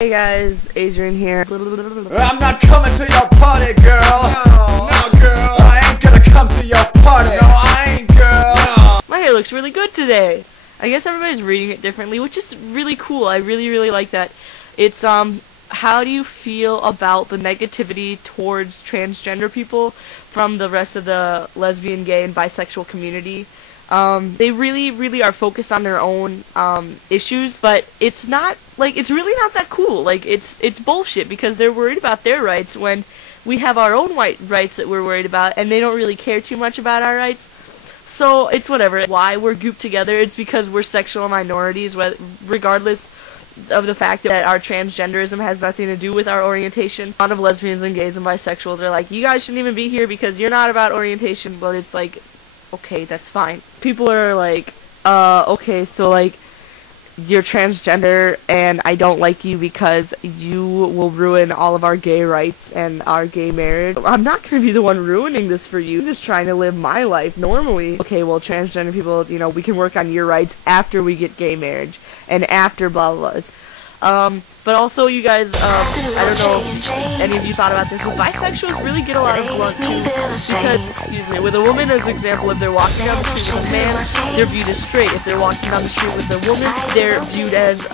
Hey guys, Adrian here. I'm not coming to your party, girl. No, girl. I ain't gonna come to your party. No, I ain't, girl. No. My hair looks really good today. I guess everybody's reading it differently, which is really cool. I really like that. It's how do you feel about the negativity towards transgender people from the rest of the lesbian, gay, and bisexual community? They really are focused on their own issues, but it's not like it's really not that cool. Like it's bullshit because they're worried about their rights when we have our own rights that we're worried about, and they don't really care too much about our rights. So it's whatever. Why we're grouped together? It's because we're sexual minorities, regardless of the fact that our transgenderism has nothing to do with our orientation. A lot of lesbians and gays and bisexuals are like, you guys shouldn't even be here because you're not about orientation. But it's like, okay, that's fine. People are like, okay, so like, you're transgender and I don't like you because you will ruin all of our gay rights and our gay marriage. I'm not gonna be the one ruining this for you. I'm just trying to live my life normally. Okay, well, transgender people, you know, we can work on your rights after we get gay marriage and after blah blah blah. But also, you guys, I don't know if any of you thought about this, but bisexuals really get a lot of blunt too, because, excuse me, with a woman as an example, if they're walking down the street with a man, they're viewed as straight. If they're walking down the street with a woman, they're viewed as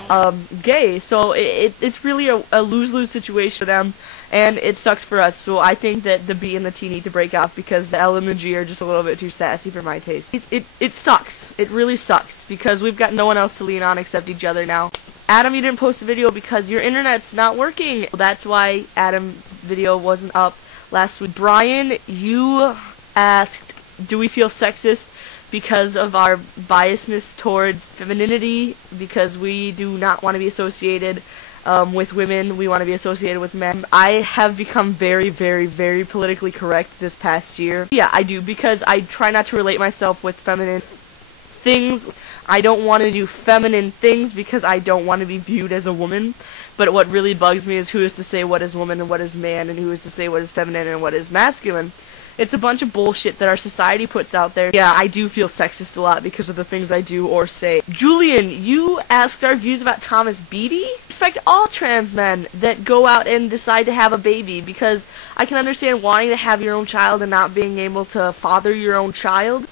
gay. So it's really a lose-lose situation for them, and it sucks for us. So I think that the B and the T need to break off because the L and the G are just a little bit too sassy for my taste. It sucks. It really sucks because we've got no one else to lean on except each other now. Adam, you didn't post a video because your internet's not working. That's why Adam's video wasn't up last week. Brian, you asked, do we feel sexist because of our biasness towards femininity? Because we do not want to be associated with women. We want to be associated with men. I have become very politically correct this past year. Yeah, I do, because I try not to relate myself with feminine things. I don't want to do feminine things because I don't want to be viewed as a woman. But what really bugs me is who is to say what is woman and what is man, and who is to say what is feminine and what is masculine. It's a bunch of bullshit that our society puts out there. Yeah, I do feel sexist a lot because of the things I do or say. Julian, you asked our views about Thomas Beatie. Respect all trans men that go out and decide to have a baby, because I can understand wanting to have your own child and not being able to father your own child.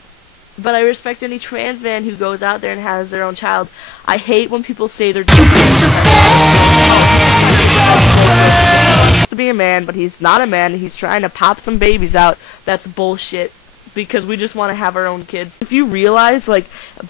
But I respect any trans man who goes out there and has their own child. I hate when people say they're to be a man, but he's not a man. He's trying to pop some babies out. That's bullshit. Because we just want to have our own kids. If you realize, like,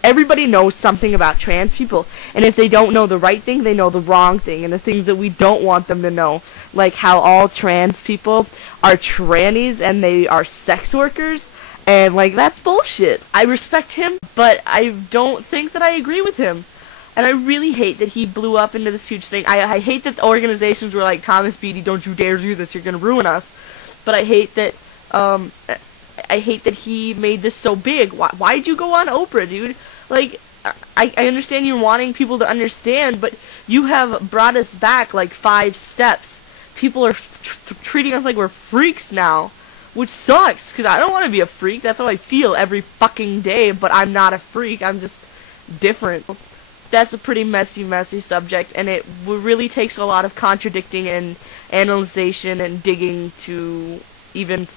everybody knows something about trans people, and if they don't know the right thing, they know the wrong thing, and the things that we don't want them to know, like how all trans people are trannies and they are sex workers. And, like, that's bullshit. I respect him, but I don't think that I agree with him. And I really hate that he blew up into this huge thing. I hate that the organizations were like, Thomas Beatie, don't you dare do this, you're gonna ruin us. But I hate that, he made this so big. Why'd you go on Oprah, dude? Like, I understand you wanting people to understand, but you have brought us back, like, 5 steps. People are treating us like we're freaks now. Which sucks, because I don't want to be a freak. That's how I feel every fucking day, but I'm not a freak. I'm just different. That's a pretty messy subject, and it really takes a lot of contradicting and analyzation and digging to even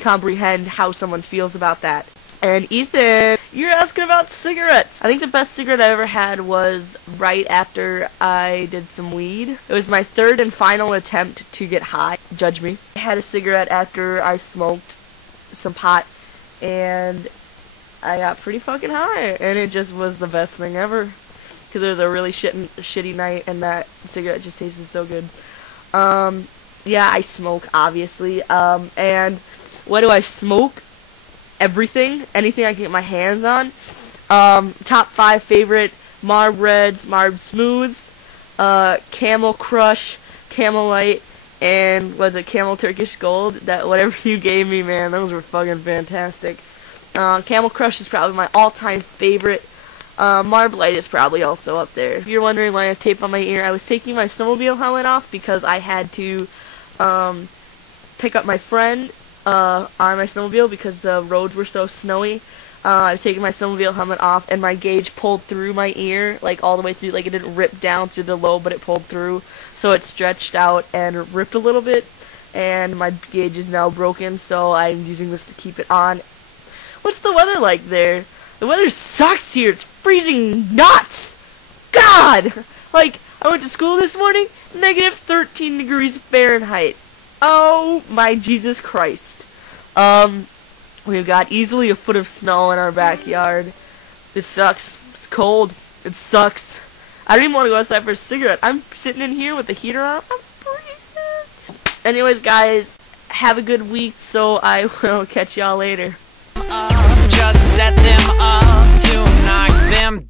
comprehend how someone feels about that. And Ethan, you're asking about cigarettes. I think the best cigarette I ever had was right after I did some weed. It was my 3rd and final attempt to get high. Judge me. I had a cigarette after I smoked some pot, and I got pretty fucking high, and it just was the best thing ever. Because it was a really shitty night, and that cigarette just tasted so good. Yeah, I smoke, obviously. And what do I smoke? Everything, anything I can get my hands on. Top 5 favorite: Marb Reds, Marb Smooths, Camel Crush, Camel Light, and was it Camel Turkish Gold? That whatever you gave me, man, those were fucking fantastic. Camel Crush is probably my all-time favorite. Marb Light is probably also up there. If you're wondering why I have tape on my ear, I was taking my snowmobile helmet off because I had to pick up my friend on my snowmobile because the roads were so snowy. I've taken my snowmobile helmet off, and my gauge pulled through my ear, like all the way through. Like it didn't rip down through the lobe, but it pulled through, so it stretched out and ripped a little bit. And my gauge is now broken, so I'm using this to keep it on. What's the weather like there? The weather sucks here. It's freezing nuts. God, like I went to school this morning, negative 13 degrees Fahrenheit. Oh my Jesus Christ. We've got easily a foot of snow in our backyard. This sucks. It's cold. It sucks. I don't even want to go outside for a cigarette. I'm sitting in here with the heater on. I'm freezing. Anyways, guys, have a good week, so I will catch y'all later. Just set them up to knock them